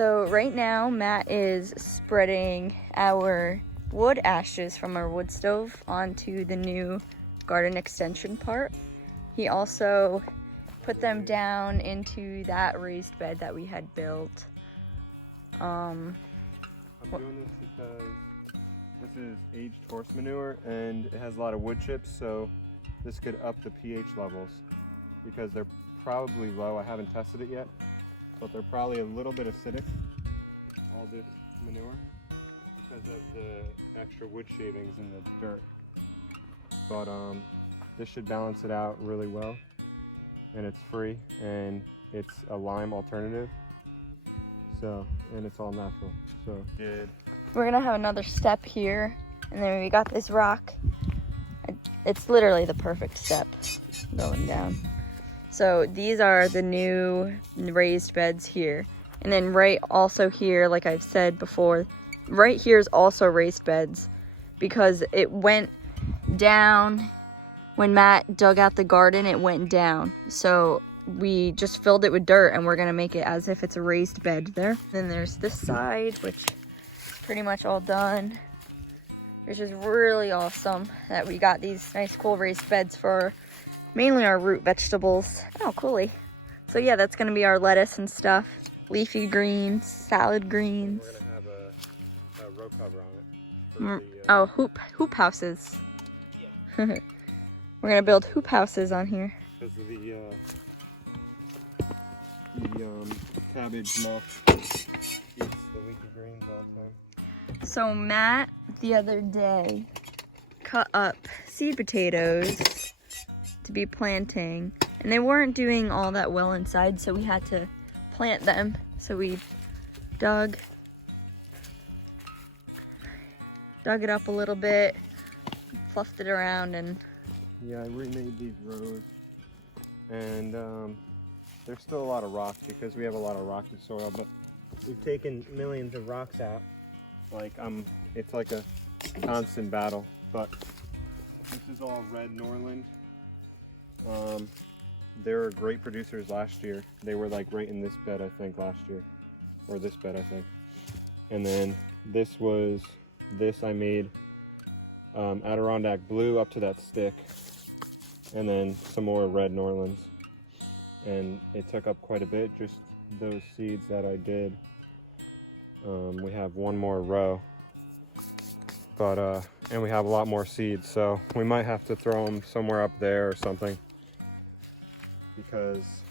So right now Matt is spreading our wood ashes from our wood stove onto the new garden extension part. He also put them down into that raised bed that we had built. I'm doing this because this is aged horse manure and it has a lot of wood chips, so this could up the pH levels because they're probably low. I haven't tested it yet, but they're probably a little bit acidic, all this manure, because of the extra wood shavings in the dirt. But this should balance it out really well, and it's free, and it's a lime alternative. So, and it's all natural. So good. We're gonna have another step here, and then we got this rock. It's literally the perfect step going down. So these are the new raised beds here. And then right also here, like I've said before, right here is also raised beds because it went down. When Matt dug out the garden, it went down. So we just filled it with dirt and we're gonna make it as if it's a raised bed there. Then there's this side, which is pretty much all done. It's just really awesome that we got these nice cool raised beds for mainly our root vegetables. Oh, coolly. So yeah, that's gonna be our lettuce and stuff. Leafy greens, salad greens. We're gonna have a row cover on it. Oh, hoop houses. Yeah. We're gonna build hoop houses on here. Because of the cabbage moth eats the leafy greens all the time. So Matt the other day cut up seed potatoes to be planting, and they weren't doing all that well inside, so we had to plant them. So we dug it up a little bit, fluffed it around, and yeah, I remade these rows, and there's still a lot of rock because we have a lot of rocky soil, but we've taken millions of rocks out. Like it's like a constant battle. But this is all red Norland. They were great producers last year. They were like right in this bed, I think, last year, or this bed, I think. And then this I made Adirondack blue up to that stick, and then some more red Norlands. And it took up quite a bit, just those seeds that I did. We have one more row, but and we have a lot more seeds, so we might have to throw them somewhere up there or something, because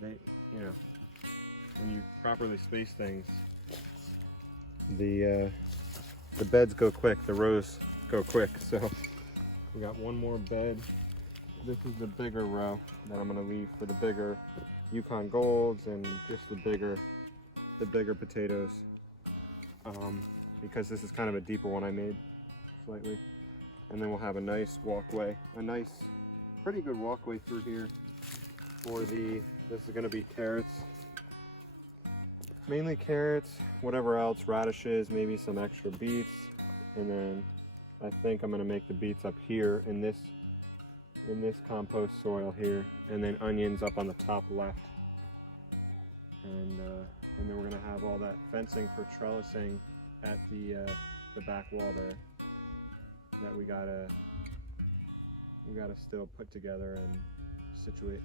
they, when you properly space things, the beds go quick, the rows go quick. So we got one more bed. This is the bigger row that I'm gonna leave for the bigger Yukon Golds and just the bigger potatoes, because this is kind of a deeper one I made slightly. And then we'll have a nice walkway, pretty good walkway through here for this is gonna be carrots, mainly carrots, whatever else, radishes, maybe some extra beets, and then I think I'm gonna make the beets up here in this compost soil here, and then onions up on the top left. And then we're gonna have all that fencing for trellising at the back wall there that we gotta still put together and situate,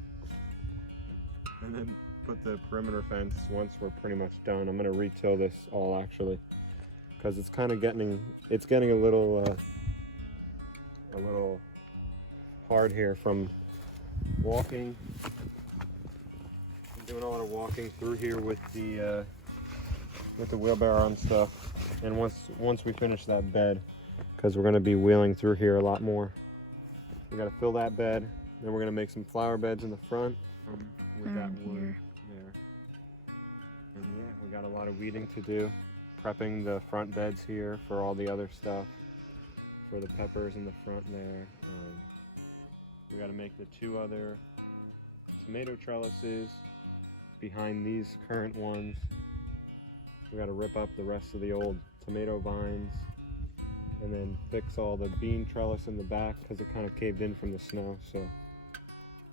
and then put the perimeter fence once we're pretty much done. I'm gonna retill this all actually, because it's kind of getting a little hard here from walking. I'm doing a lot of walking through here with the wheelbarrow and stuff. And once we finish that bed, because we're going to be wheeling through here a lot more, we got to fill that bed. Then we're going to make some flower beds in the front with that wood there. And yeah, we got a lot of weeding to do, prepping the front beds here for all the other stuff, for the peppers in the front there. We got to make the 2 other tomato trellises behind these current ones. We got to rip up the rest of the old tomato vines, and then fix all the bean trellis in the back because it kind of caved in from the snow. So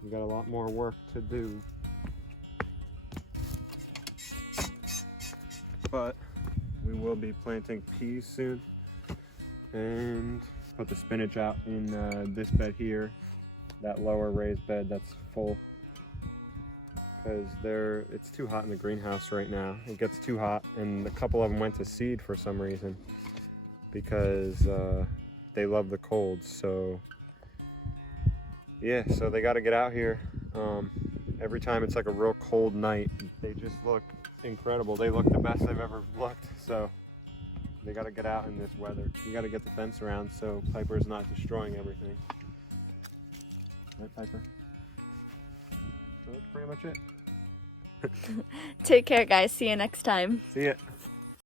we got a lot more work to do. but we will be planting peas soon. And put the spinach out in this bed here, that lower raised bed that's full. Because it's too hot in the greenhouse right now. It gets too hot, and a couple of them went to seed for some reason because they love the cold. So yeah, so they got to get out here. Every time it's like a real cold night, they just look incredible. They look the best they've ever looked. So they got to get out in this weather. You got to get the fence around so Piper's not destroying everything. Right, Piper? So that's pretty much it. Take care, guys. See you next time. See ya.